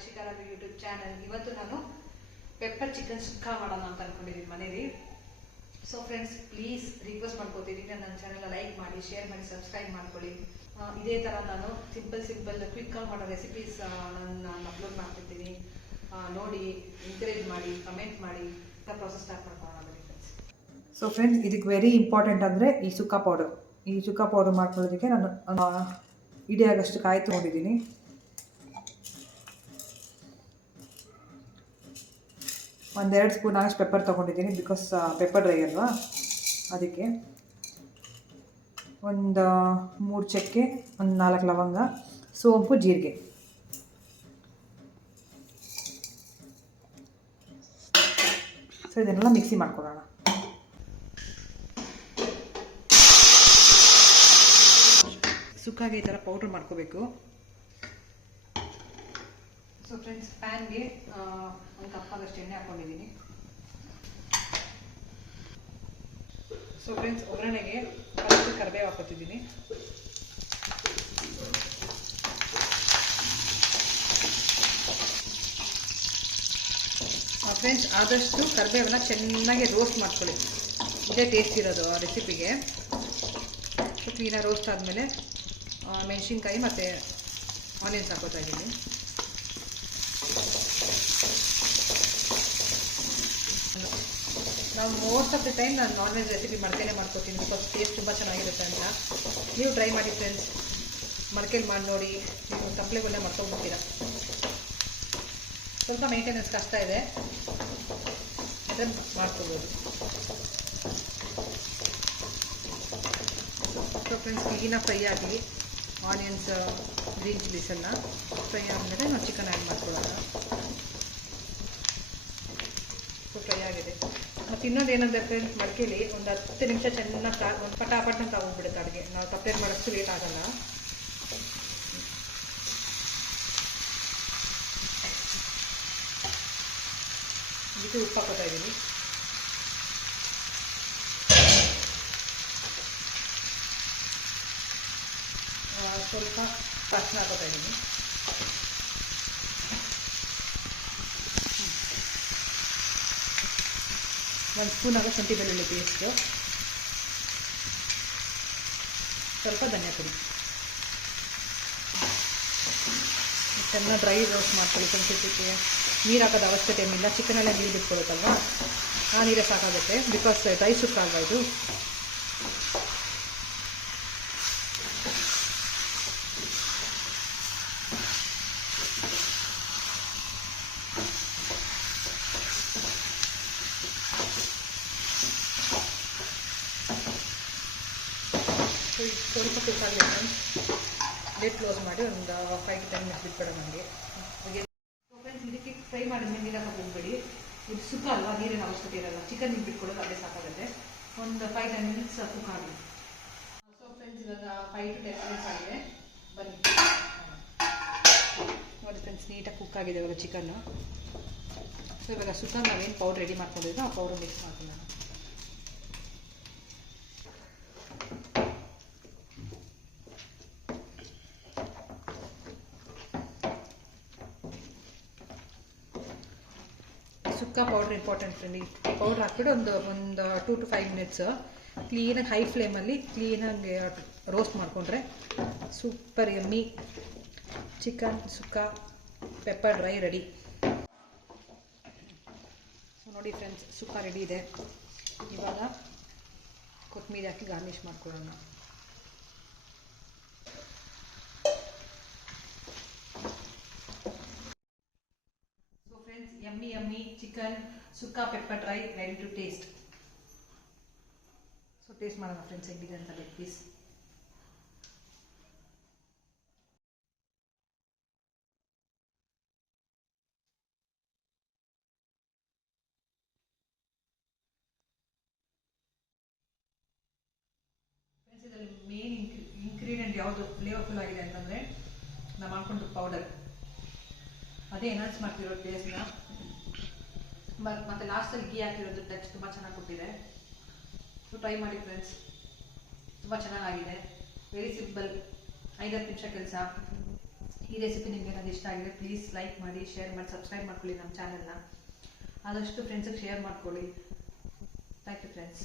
ರಕ್ಷಿಕಾ Ravi YouTube channel. ಇವತ್ತು ನಾನು pepper chicken ಸುಕ್ಕ ಮಾಡೋಣ ಅಂತ ಅನ್ಕೊಂಡಿದ್ದೀನಿ ಮನೇಲಿ. ಸೊ ಫ್ರೆಂಡ್ಸ್, ಪ್ಲೀಸ್ ರಿಕ್ವೆಸ್ಟ್ ಮಾಡ್ಕೋತೀನಿ, ನನ್ನ ಚಾನಲ್ ಲೈಕ್ ಮಾಡಿ, ಶೇರ್ ಮಾಡಿ, ಸಬ್ಸ್ಕ್ರೈಬ್ ಮಾಡ್ಕೊಳ್ಳಿ. ಇದೇ ಥರ ನಾನು ಸಿಂಪಲ್ ಕ್ವಿಕ್ ಆಗಿ ಮಾಡೋ ರೆಸಿಪೀಸ್ ನಾನು ಅಪ್ಲೋಡ್ ಮಾಡ್ತಿರ್ತೀನಿ. ನೋಡಿ, ಎಂಕರೇಜ್ ಮಾಡಿ, ಕಮೆಂಟ್ ಮಾಡಿ, ಪ್ರಾಸೆಸ್ ಸ್ಟಾರ್ಟ್ ಮಾಡ್ಕೊಳ್ಳೋಣ ಬನ್ನಿ ಫ್ರೆಂಡ್ಸ್. ಸೊ ಫ್ರೆಂಡ್ಸ್, ಇದಕ್ಕೆ ವೆರಿ ಇಂಪಾರ್ಟೆಂಟ್ ಅಂದರೆ ಈ ಸುಕ್ಕ ಪೌಡರ್ ಮಾಡ್ಕೊಳ್ಳೋದಕ್ಕೆ ನಾನು ಇಡಿಯಾಗಷ್ಟು ಕಾಯಿ ತೊಗೊಂಡಿದ್ದೀನಿ. ಒಂದೆರಡು ಸ್ಪೂನ್ ಆಗಷ್ಟು ಪೆಪ್ಪರ್ ತೊಗೊಂಡಿದ್ದೀನಿ, ಬಿಕಾಸ್ ಪೆಪ್ಪರ್ ಡ್ರೈ ಅಲ್ವಾ, ಅದಕ್ಕೆ. ಒಂದು 3 ಚಕ್ಕೆ, ಒಂದು 4 ಲವಂಗ, ಸೋಂಪು, ಜೀರಿಗೆ. ಸೊ ಇದನ್ನೆಲ್ಲ ಮಿಕ್ಸಿ ಮಾಡ್ಕೊಳ್ಳೋಣ. ಸುಕ್ಕಾಗಿ ಈ ಥರ ಪೌಡ್ರ್ ಮಾಡ್ಕೋಬೇಕು. ಸೊ ಫ್ರೆಂಡ್ಸ್, ಪ್ಯಾನ್ಗೆ ಒಂದು ಕಪ್ಪಾಗಷ್ಟು ಎಣ್ಣೆ ಹಾಕ್ಕೊಂಡಿದ್ದೀನಿ. ಸೊ ಫ್ರೆಂಡ್ಸ್, ಒಗ್ಗರಣೆಗೆ ಫಸ್ಟ್ ಕರಿಬೇವು ಹಾಕೋತಿದ್ದೀನಿ. ಫ್ರೆಂಡ್ಸ್, ಆದಷ್ಟು ಕರಿಬೇವನ್ನ ಚೆನ್ನಾಗಿ ರೋಸ್ಟ್ ಮಾಡ್ಕೊಳ್ಳಿ, ಇದೇ ಟೇಸ್ಟ್ ಇರೋದು ಆ ರೆಸಿಪಿಗೆ. ಸೊ ಕ್ಲೀನಾಗಿ ರೋಸ್ಟ್ ಆದಮೇಲೆ ಮೆಣಸಿನ್ಕಾಯಿ ಮತ್ತು ಆನಿಯನ್ಸ್ ಹಾಕೋತಾ ಇದ್ದೀನಿ. ನಾವು ಮೋಸ್ಟ್ ಆಫ್ ದ ಟೈಮ್ ನಾನು ನಾನ್ ವೆಜ್ ರೆಸಿಪಿ ಮಾಡ್ಕೋತೀನಿ, ಬಿಕಾಸ್ ಟೇಸ್ಟ್ ತುಂಬ ಚೆನ್ನಾಗಿರುತ್ತೆ ಅಂತ. ನೀವು ಟ್ರೈ ಮಾಡಿ ಫ್ರೆಂಡ್ಸ್, ಮಡ್ಕೆಲಿ ಮಾಡಿ ನೋಡಿ, ನೀವು ತಪ್ಪಲೆಗಳನ್ನೇ ಮರ್ತೋಗ್ಬಿಡ್ತೀರ. ಸ್ವಲ್ಪ ಮೇಂಟೆನೆನ್ಸ್ ಕಷ್ಟ ಇದೆ, ಆದರೆ ಮಾಡ್ಕೋಬೋದು. ಸೊ ಫ್ರೆಂಡ್ಸ್, ಕ್ಲೀನಾಗಿ ಫ್ರೈ ಆಗಿ ಆನಿಯನ್ಸ್, ಗ್ರೀನ್ ಚಿಲ್ಲೀಸ್ ಎಲ್ಲ ಫ್ರೈ ಆದಮೇಲೆ ನಾವು ಚಿಕನ್ ಆ್ಯಡ್ ಮಾಡ್ಕೊಳ್ಳೋಣ. ಸೊ ಫ್ರೈ ಆಗಿದೆ. ಮತ್ತು ಇನ್ನೊಂದು ಏನಂದರೆ ಫ್ರೆಂಡ್ಸ್, ಮಡಿಕೆಲಿ ಒಂದು 10 ನಿಮಿಷ ಚೆನ್ನಾಗಿ ಒಂದು ಪಟಾಪಟ್ ಅಂತ ಆಗೋಗ್ಬಿಡುತ್ತೆ ಅಡುಗೆ. ನಾವು ಸಪ್ರೇಟ್ ಮಾಡೋಷ್ಟು ಲೇಟ್ ಆಗಲ್ಲ. ಇದಕ್ಕೆ ಉಪ್ಪು ಹಾಕೋತಾ ಇದ್ದೀನಿ. ಸ್ವಲ್ಪ ಅರಿಶಿನ ಹಾಕೋತಾ ಇದ್ದೀನಿ. ಒಂದು ಸ್ಪೂನ್ ಆಗ ಶುಂಠಿ ಬೆಳ್ಳುಳ್ಳಿ ಪೇಸ್ಟು, ಸ್ವಲ್ಪ ಧನಿಯಾ ಪುಡಿ. ಚೆನ್ನಾಗಿ ಡ್ರೈ ರೋಸ್ಟ್ ಮಾಡ್ಕೊಳ್ಳಿ. ಸ್ವಲ್ಪ ನೀರು ಹಾಕೋದು ಅವಶ್ಯಕತೆ ಏನಿಲ್ಲ, ಚಿಕನಲ್ಲೇ ನೀರು ಬಿಟ್ಕೊಡುತ್ತಲ್ವ, ಆ ನೀರೇ ಸಾಕಾಗುತ್ತೆ, ಬಿಕಾಸ್ ಡ್ರೈ ಸುಕ್ಕ ಅಲ್ವಾ ಇದು. ಸ್ವಲ್ಪ ಕುಕ್ಕಾಗಲಿ ಲೇಟ್ ಕ್ಲೋಸ್ ಮಾಡಿ ಒಂದು 5 to 10 ಮಿನಿಟ್ಸ್ ಬಿಟ್ಬೇಡ ನನಗೆ. ಫ್ರೆಂಡ್ಸ್, ಇದಕ್ಕೆ ಫ್ರೈ ಮಾಡಿದ್ಮೇಲೆ ನೀರು ಹಾಕಿ ಹೋಗ್ಬೇಡಿ, ಇದು ಸುಕ್ಕ ಅಲ್ವಾ, ನೀರಿನ ಅವಶ್ಯಕತೆ ಇರಲ್ಲ. ಚಿಕನ್ ನೀರು ಬಿಟ್ಕೊಳ್ಳೋದು ಅದೇ ಸಾಕಾಗುತ್ತೆ. ಒಂದು 5 to 10 ಮಿನಿಟ್ಸ್ ಕುಕ್ ಆಗಲಿ. ಸೊ ಫ್ರೆಂಡ್ಸ್, ಇವಾಗ 5 to 10 ಮಿನಿಟ್ಸ್ ಆಗಿದೆ. ಬನ್ನಿ ನೋಡಿ ಫ್ರೆಂಡ್ಸ್, ನೀಟಾಗಿ ಕುಕ್ ಆಗಿದೆ ಇವಾಗ ಚಿಕನ್ನು. ಸೊ ಇವಾಗ ಸುಕ್ಕ ನಾವೇನು ಪೌಡ್ರ್ ರೆಡಿ ಮಾಡ್ಕೊಂಡಿದ್ದೋ ಆ ಪೌಡ್ರ್ ಮಿಕ್ಸ್ ಮಾಡ್ತೀನಿ ನಾನು. ಸುಕ್ಕ ಪೌಡ್ರ್ ಇಂಪಾರ್ಟೆಂಟ್ ಫ್ರೆಂಡ್. ಈ ಪೌಡ್ರ್ ಹಾಕ್ಬಿಟ್ಟು ಒಂದು 2 to 5 ಮಿನಿಟ್ಸ್ ಕ್ಲೀನಾಗಿ ಹೈ ಫ್ಲೇಮಲ್ಲಿ ಕ್ಲೀನಾಗಿ ರೋಸ್ಟ್ ಮಾಡಿಕೊಂಡ್ರೆ super yummy chicken sukka pepper dry ready. So ನೋಡಿ ಫ್ರೆಂಡ್ಸ್, ಸುಕ್ಕ ರೆಡಿ ಇದೆ. ಇವಾಗ ಕೊತ್ತಂಬರಿ ಹಾಕಿ ಗಾರ್ನಿಷ್ ಮಾಡ್ಕೊಳ್ಳೋಣ. Yummy chicken sukka pepper dry ready to taste. So taste ಮಾಡೋಣ ಫ್ರೆಂಡ್ಸ್, ಹೇಗಿದೆ ಅಂತ ಲೆಗ್ ಪೀಸ್. ಫ್ರೆಂಡ್ಸ್, ಇದರಲ್ಲಿ ಮೇನ್ ಇಂಗ್ರೀಡಿಯೆಂಟ್ ಯಾವುದು ಫ್ಲೇವರ್ಫುಲ್ ಆಗಿದೆ ಅಂತಂದರೆ ನಾವು ಮಾಡ್ಕೊಂಡು ಪೌಡರ್, ಅದೇ ಎನ್ಹಾನ್ಸ್ ಮಾಡ್ತಿರೋ ಟೇಸ್ಟ್ನ. ಮತ್ತು ಲಾಸ್ಟಲ್ಲಿ ಗೀ ಹಾಕಿರೋದು ಟಚ್ ತುಂಬ ಚೆನ್ನಾಗಿ ಕೊಟ್ಟಿದೆ. ಸೊ ಟ್ರೈ ಮಾಡಿ ಫ್ರೆಂಡ್ಸ್, ತುಂಬ ಚೆನ್ನಾಗಿದೆ. ವೆರಿ ಸಿಂಪಲ್, 5-10 ನಿಮಿಷ ಕೆಲಸ. ಈ ರೆಸಿಪಿ ನಿಮಗೆ ಏನಾದ್ರು ಇಷ್ಟ ಆಗಿದೆ ಪ್ಲೀಸ್ ಲೈಕ್ ಮಾಡಿ, ಶೇರ್ ಮಾಡಿ, ಸಬ್ಸ್ಕ್ರೈಬ್ ಮಾಡ್ಕೊಳ್ಳಿ ನಮ್ಮ ಚಾನಲ್ನ. ಆದಷ್ಟು ಫ್ರೆಂಡ್ಸಿಗೆ ಶೇರ್ ಮಾಡ್ಕೊಳ್ಳಿ. Thank you friends.